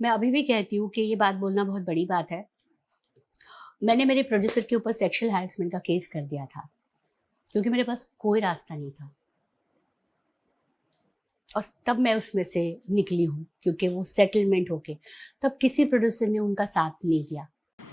मैं अभी भी कहती हूँ कि ये बात बोलना बहुत बड़ी बात है। मैंने मेरे प्रोड्यूसर के ऊपर सेक्सुअल हैरेसमेंट का केस कर दिया था क्योंकि मेरे पास कोई रास्ता नहीं था और तब मैं उसमें से निकली हूँ क्योंकि वो सेटलमेंट होके तब किसी प्रोड्यूसर ने उनका साथ नहीं दिया।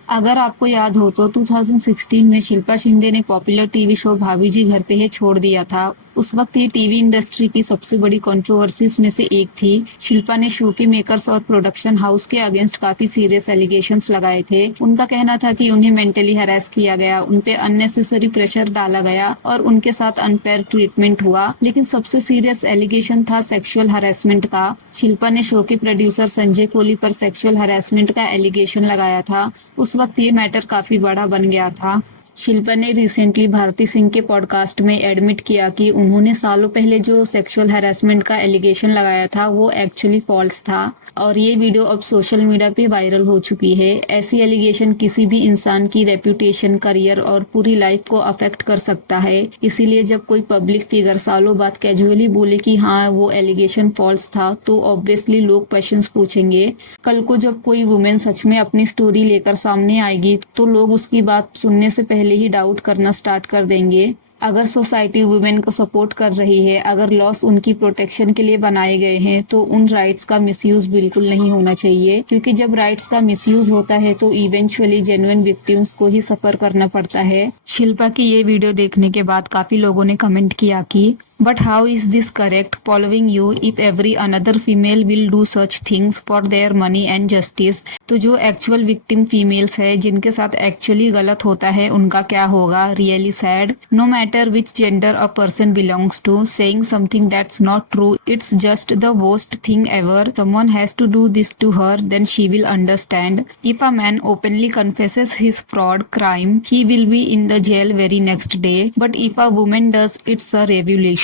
अगर आपको याद हो तो 2016 में शिल्पा शिंदे ने पॉपुलर टीवी शो भाभी जी घर पे है छोड़ दिया था। उस वक्त ये टीवी इंडस्ट्री की सबसे बड़ी कंट्रोवर्सीज में से एक थी। शिल्पा ने शो के मेकर्स और प्रोडक्शन हाउस के अगेंस्ट काफी सीरियस एलिगेशंस लगाए थे। उनका कहना था कि उन्हें मेंटली हरास किया गया, उनपे अननेसेसरी प्रेशर डाला गया और उनके साथ अनफेयर ट्रीटमेंट हुआ। लेकिन सबसे सीरियस एलिगेशन था सेक्सुअल हरासमेंट का। शिल्पा ने शो के प्रोड्यूसर संजय कोली पर सेक्सुअल हरासमेंट का एलिगेशन लगाया था। उस वक्त ये मैटर काफी बड़ा बन गया था। शिल्पा ने रिसेंटली भारती सिंह के पॉडकास्ट में एडमिट किया कि उन्होंने सालों पहले जो सेक्सुअल हैरेसमेंट का एलिगेशन लगाया था वो एक्चुअली फॉल्स था और ये वीडियो अब सोशल मीडिया पे वायरल हो चुकी है। ऐसी एलिगेशन किसी भी इंसान की रेप्यूटेशन, करियर और पूरी लाइफ को अफेक्ट कर सकता है। इसीलिए जब कोई पब्लिक फिगर सालों बाद कैजुअली बोले कि हाँ वो एलिगेशन फॉल्स था तो ऑब्वियसली लोग क्वेश्चंस पूछेंगे। कल को जब कोई वुमेन सच में अपनी स्टोरी लेकर सामने आएगी तो लोग उसकी बात सुनने से पहले ही डाउट करना स्टार्ट कर देंगे। अगर सोसाइटी वुमेन को सपोर्ट कर रही है, अगर लॉस उनकी प्रोटेक्शन के लिए बनाए गए हैं तो उन राइट्स का मिसयूज बिल्कुल नहीं होना चाहिए, क्योंकि जब राइट्स का मिसयूज होता है तो इवेंचुअली जेन्युइन विक्टिम्स को ही सफर करना पड़ता है। शिल्पा की ये वीडियो देखने के बाद काफी लोगों ने कमेंट किया कि But how is this correct following you if every another female will do such things for their money and justice? तो जो एक्चुअल विक्टिम फीमेल्स है जिनके साथ एक्चुअली गलत होता है उनका क्या होगा? Really sad. No matter which gender a person belongs to, saying something that's not true, it's just the worst thing ever. Someone has to do this to her, then she will understand. If a man openly confesses his fraud crime, he will be in the jail very next day. But if a woman does, it's a revolution.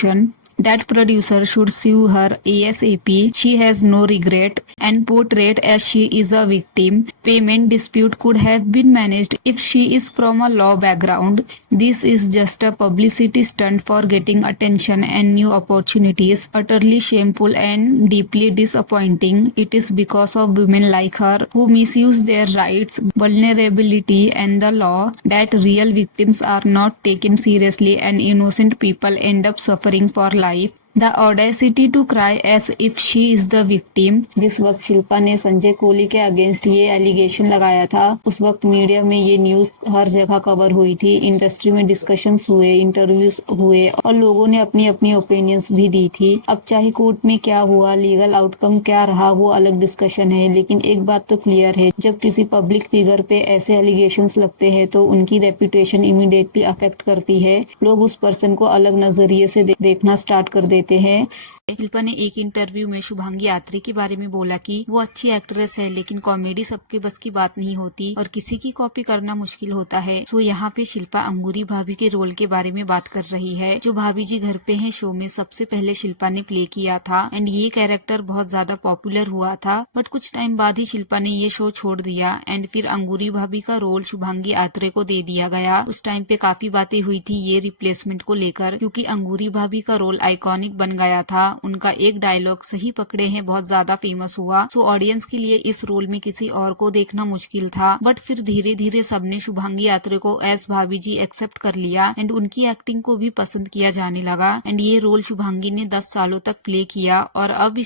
That producer should sue her ASAP. She has no regret and portrayed as she is a victim. Payment dispute could have been managed if she is from a law background. This is just a publicity stunt for getting attention and new opportunities. Utterly shameful and deeply disappointing. It is because of women like her who misuse their rights, vulnerability and the law that real victims are not taken seriously and innocent people end up suffering for life. The audacity to cry as if she is the victim. जिस वक्त शिल्पा ने संजय कोली के against ये allegation लगाया था उस वक्त media में ये न्यूज हर जगह कवर हुई थी। इंडस्ट्री में डिस्कशंस हुए, इंटरव्यूज हुए और लोगों ने अपनी अपनी ओपिनियंस भी दी थी। अब चाहे कोर्ट में क्या हुआ, लीगल आउटकम क्या रहा, वो अलग डिस्कशन है, लेकिन एक बात तो क्लियर है, जब किसी पब्लिक फिगर पे ऐसे एलिगेशंस लगते हैं तो उनकी रेपुटेशन इमीडिएटली अफेक्ट करती है। लोग उस पर्सन को अलग नजरिए से देखना स्टार्ट कर देते हैं। शिल्पा ने एक इंटरव्यू में शुभांगी आत्रे के बारे में बोला कि वो अच्छी एक्ट्रेस है लेकिन कॉमेडी सबके बस की बात नहीं होती और किसी की कॉपी करना मुश्किल होता है। सो यहाँ पे शिल्पा अंगूरी भाभी के रोल के बारे में बात कर रही है जो भाभी जी घर पे है शो में सबसे पहले शिल्पा ने प्ले किया था एंड ये कैरेक्टर बहुत ज्यादा पॉपुलर हुआ था। बट कुछ टाइम बाद ही शिल्पा ने ये शो छोड़ दिया एंड फिर अंगूरी भाभी का रोल शुभांगी आत्रे को दे दिया गया। उस टाइम पे काफी बातें हुई थी ये रिप्लेसमेंट को लेकर, क्योंकि अंगूरी भाभी का रोल आइकॉनिक बन गया था। उनका एक डायलॉग सही पकड़े हैं बहुत ज्यादा फेमस हुआ। सो ऑडियंस के लिए इस रोल में किसी और को देखना मुश्किल था। बट फिर धीरे धीरे सबने शुभांगी आत्रे को एज भाभी जी एक्सेप्ट कर लिया एंड उनकी एक्टिंग को भी पसंद किया जाने लगा एंड ये रोल शुभांगी ने 10 सालों तक प्ले किया और अब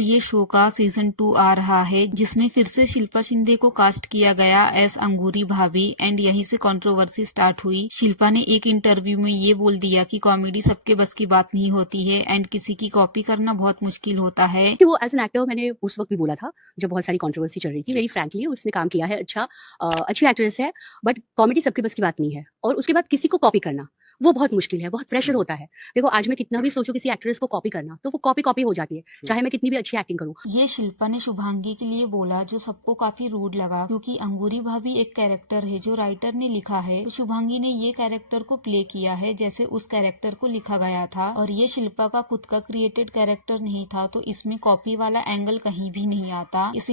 ये शो का सीजन 2 आ रहा है जिसमें फिर से शिल्पा शिंदे को कास्ट किया गया एज अंगूरी भाभी एंड यहीं से कंट्रोवर्सी स्टार्ट हुई। शिल्पा ने एक इंटरव्यू में ये बोल दिया कि कॉमेडी सबके बस की बात नहीं होती है एंड किसी की कॉपी करना बहुत मुश्किल होता है। कि वो एज एन एक्टर मैंने उस वक्त भी बोला था जब बहुत सारी कंट्रोवर्सी चल रही थी। वेरी फ्रैंकली उसने काम किया है, अच्छी एक्ट्रेस है, बट कॉमेडी सबके बस की बात नहीं है। और उसके बाद किसी को कॉपी करना वो बहुत मुश्किल है, बहुत प्रेशर होता है। देखो आज मैं कितना भी सोचूं किसी एक्ट्रेस को कॉपी करना तो वो कॉपी हो जाती है, चाहे मैं कितनी भी अच्छी एक्टिंग करूं। ये शिल्पा ने शुभांगी के लिए बोला जो सबको काफी रूड लगा, क्योंकि अंगूरी भाभी एक कैरेक्टर है जो राइटर ने लिखा है, तो शुभांगी ने ये कैरेक्टर को प्ले किया है जैसे उस कैरेक्टर को लिखा गया था और ये शिल्पा का खुद का क्रिएटेड कैरेक्टर नहीं था, तो इसमें कॉपी वाला एंगल कहीं भी नहीं आता। इस